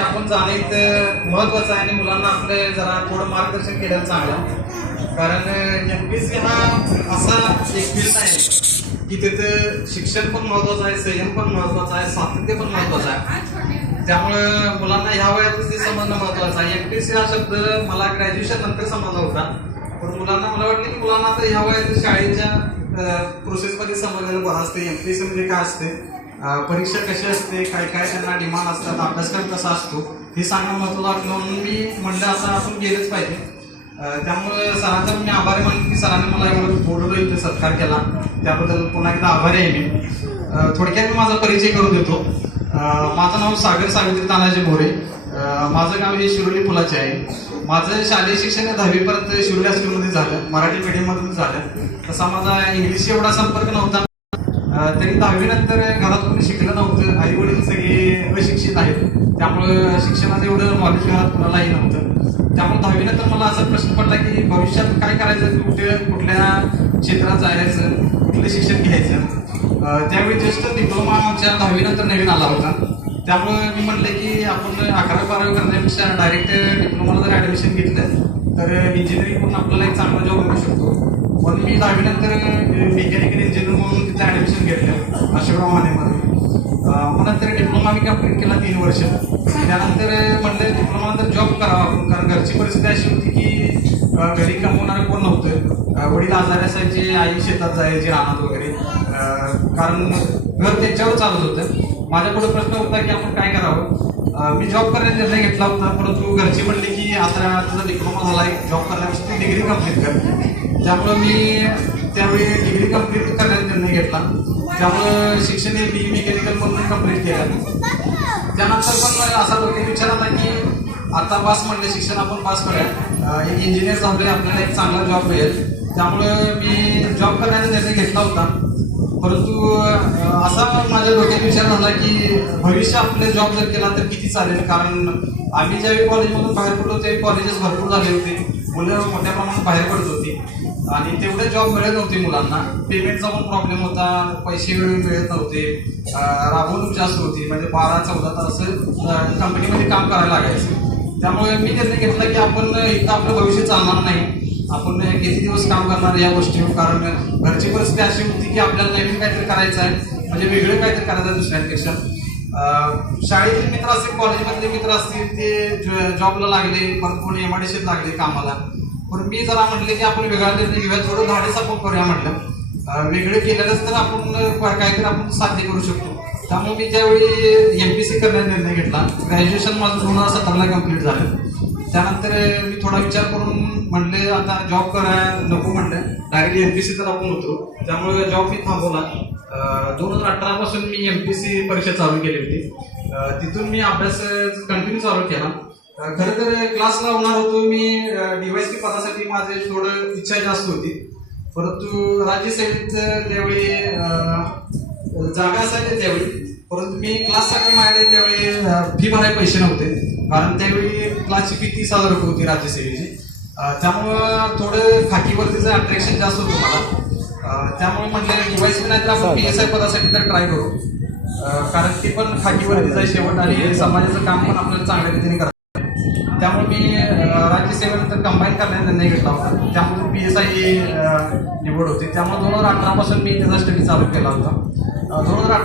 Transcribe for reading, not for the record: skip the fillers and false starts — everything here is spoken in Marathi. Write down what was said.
आपण जाणीत महत्वाचं आहे आणि मुलांना आपले जरा थोडं मार्गदर्शन केलं चांगलं. कारण एमपीएससी हा असा एक फील्ड आहे की तिथं शिक्षण पण महत्वाचं आहे, संयम पण महत्वाचं आहे, सातत्य पण महत्वाचं आहे. त्यामुळं मुलांना ह्या वयातच ते समजणं महत्वाचं आहे. एमपीएससी हा शब्द मला ग्रॅज्युएशन नंतर समजला होता, पण मुलांना मला वाटलं की मुलांना आता ह्या वयात शाळेच्या प्रोसेसमध्ये समजलेलं बरं असते. एमपीएससी म्हणजे काय असते, परीक्षा कशी असते, काय काय त्यांना डिमांड असतात, अभ्यासक्रम कसा असतो हे सांगणं महत्वाचं वाटलं. म्हणून मी म्हणलं आता आपण गेलंच पाहिजे. त्यामुळे सरांचा मी आभारी मानतो की सरांनी मला एवढं बोलवलं, इथे सत्कार केला, त्याबद्दल पुन्हा एकदा आभारी आहे मी. थोडक्यात मी माझा परिचय करून देतो. माझं नाव सागर सावित्री तानाजी मोरे. माझं गाव हे शिरोली पुलाचे आहे. माझं शालेय शिक्षण 10वी पर्यंत शिरोली हायस्कूलमध्ये झालं, मराठी मीडियममधून झालं. तसा माझा इंग्लिश एवढा संपर्क नव्हता. तरी 10वी नंतर घरात कोणी शिकलं नव्हतं, आई वडील सगळे अशिक्षित आहेत, त्यामुळं शिक्षणाचं एवढं नॉलेज घरात कुणालाही नव्हतं. त्यामुळे 10वी नंतर मला असा प्रश्न पडला की भविष्यात काय करायचं, कुठल्या क्षेत्रात जायचं, कुठलं शिक्षण घ्यायचं. त्यावेळी जस्ट डिप्लोमा आमच्या 10वी नंतर नवीन आला होता. त्यामुळे मी म्हटलं की आपण 11वी-12वी करण्यापेक्षा डायरेक्ट डिप्लोमाला जर ॲडमिशन घेतलं तर इंजिनिअरिंग करून आपल्याला एक चांगला जॉब मिळू शकतो. पण मी 10वी नंतर मेकॅनिकल इंजिनियर म्हणून तिथे ॲडमिशन घेतलं अशोकराव मानेमध्ये. मग नंतर डिप्लोमा मी कंप्लीट केला 3 वर्ष. त्यानंतर म्हणलं डिप्लोमा नंतर जॉब करावा आपण, कारण घरची परिस्थिती अशी होती की घरी कमवणारं कोण नव्हतं. वडील आजारी असायचे, आई शेतात जायची रानात वगैरे, कारण घर त्यांच्यावर चालत होतं. माझ्या पुढे प्रश्न होता की आपण काय करावं. मी जॉब करण्याचा निर्णय घेतला होता, परंतु घरची म्हणली की आता तुझा डिप्लोमा झाला आहे, जॉब करण्यापेक्षा ती डिग्री कंप्लीट कर. त्यामुळं मी त्यावेळी डिग्री कंप्लीट करण्याचा निर्णय घेतला. त्यामुळं शिक्षण हे बी मेकॅनिकल म्हणून कंप्लीट केलं. त्यानंतर पण असा डोक्यात विचार आला की आता पास म्हणले शिक्षण आपण पास करूया, एक इंजिनियर झालोय, आपल्याला एक चांगला जॉब मिळेल. त्यामुळं मी जॉब करण्याचा निर्णय घेतला होता. परंतु असा माझ्या डोक्यात विचार झाला की भविष्य आपले जॉब जर केला तर किती चालेल, कारण आम्ही ज्यावेळी कॉलेजमधून बाहेर पडलो त्यावेळी कॉलेजेस भरपूर झाले होते, मुलं मोठ्या प्रमाणात बाहेर पडत होती आणि तेवढे जॉब मिळत नव्हते मुलांना. पेमेंटचा पण प्रॉब्लेम होता, पैसे वेळेवर मिळत नव्हते, राबवणूक जास्त होती, म्हणजे 12-14 तास कंपनीमध्ये काम करायला लागायचं. त्यामुळे मी निर्णय घेतला की आपण एकदा आपलं भविष्य चालणार नाही, आपण किती दिवस काम करणार या गोष्टीवर. कारण घरची परिस्थिती अशी होती की आपल्याला नवीन काहीतरी करायचं आहे, म्हणजे वेगळं काहीतरी करायचं आहे दुसऱ्यांपेक्षा. शाळेतील मित्र असतील, कॉलेजमधले मित्र असतील, ते जॉबला लागले, परत कोणी MIDCत लागले कामाला. पण मी जरा म्हटले की आपण वेगळा निर्णय घेऊया, थोडं धाडस आपण करूया म्हटलं. वेगळे केलेलंच तर आपण काहीतरी आपण साध्य करू शकतो. त्यामुळे मी त्यावेळी MPSC करण्याचा निर्णय घेतला. ग्रॅज्युएशन माझं 2017ला कंप्लीट झालं. त्यानंतर मी थोडा विचार करून म्हणले आता जॉब करायला नको म्हटलं, डायरेक्ट MPSC तर आपण होतो. त्यामुळे जॉब मी थांबवला. 2018 पासून मी MPSC परीक्षा चालू केली होती. तिथून मी अभ्यास कंटिन्यू चालू केला. खरं तर क्लास लावणार होतो मी, DYSP पदासाठी माझे थोडं इच्छा जास्त होती. परंतु राज्यसेवेत त्यावेळी जागा असायच्या त्यावेळी, परंतु मी क्लाससाठी माझ्याकडे त्यावेळी फी भरायला पैसे नव्हते, कारण त्यावेळी क्लासची फी 30,000 रुपये होती राज्यसेवेची. त्यामुळं थोडं खाकीवरतीचं अट्रॅक्शन जास्त होतं मला. त्यामुळे म्हटलं DYSP नाही तर आपण PSI पदासाठी तर ट्राय करू, कारण ते पण खाकीवरतीचं आहे शेवट आणि समाजाचं काम पण आपल्याला चांगल्या रीतीने करायचं. त्यामुळे मी राज्यसेवेनंतर कंबाईन करण्याचा निर्णय घेतला होता. त्यामुळे PSI निवड होती. त्यामुळे 2018 पासून मी त्याचा स्टडी चालू केला होता. 2018